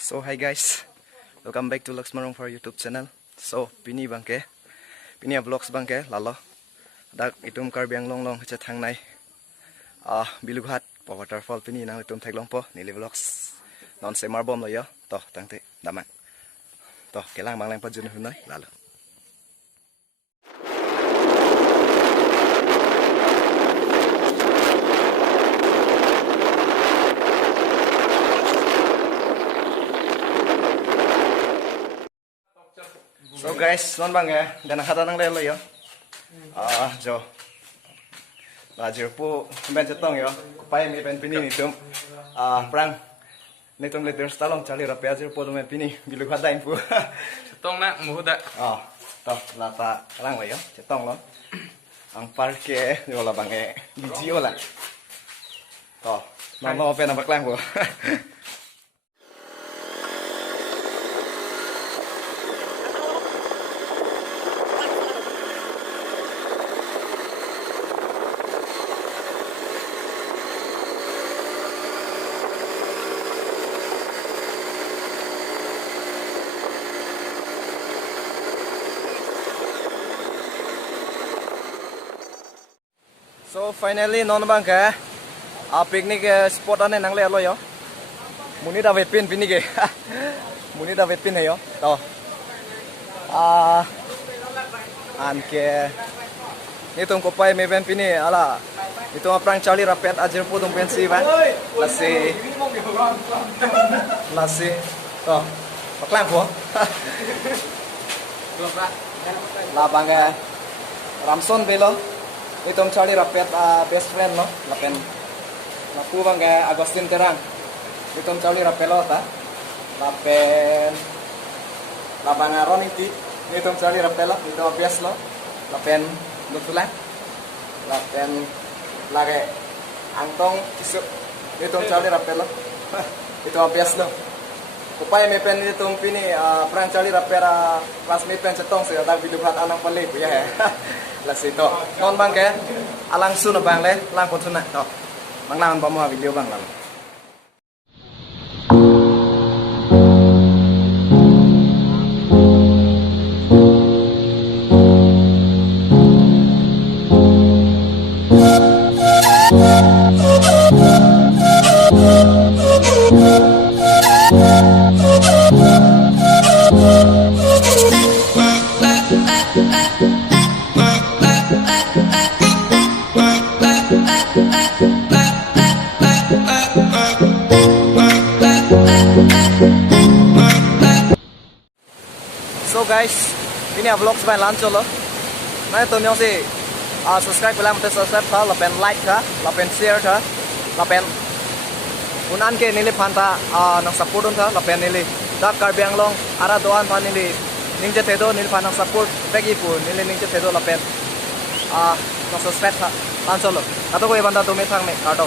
So hi guys, welcome back to Laxmarong for YouTube channel. So pini bangke, pini vlogs bangke lalo. Dak itum Karbi Anglong long che thang nai. Bilughat po waterfall pini nang itum thaglong po nili vlogs. Non se marbom lo yo, to tangte daman. To kelang manglang pa jun hunai lalo. So guys, non bang ya, dan kata nang lelo yo. Jo. Lajur po ben cetong yo. Pai mi ben pini nitum. Prang nitum le terus talong cali rapi ajur po tumen pini bilu khadain pu. Cetong nak muda. To lata lang lo yo, cetong lo. Ang parke yo la bang biji ola. To, no pe na baklang po. So finally non bang ke picnic spot ane nang le lo yo. Muni da wetpin pini ke. Muni da wetpin he yo. To. An ke nitum ko pai me ben pini ala. Nitum aprang chali rapet ajir pu tum pensi ban. Lasi. Lasi. To. Paklang po. La bang Ramson belo. Itom chali rapet best friend no lapen lapu bang Agustin terang itom chali rapelo ta lapen labang Roniti itom chali rapelo itom bias lo lapen lutulan lapen lage angtong isu itom chali rapelo itom bias lo upaya me pen itom pini pran chali rapera kelas me pen cetong saya tak video hat anang pali ya Lasito non bang ke alang sun bang le lang kon sun na to mang lang pa mo video bang lang. So guys, ini vlog sebanyak lancar loh. Nah itu nyong si subscribe bila mau subscribe kah, lapen like kah, lapen share kah, lapen unan ke nili panta nang support kah, lapen nili dak Karbi Anglong ara doan pan nili ningje tedo nili pan nang support bagi pun nili ningje tedo lapen nang subscribe kah lancar loh. Atau kau yang banda tu metang nih kardo.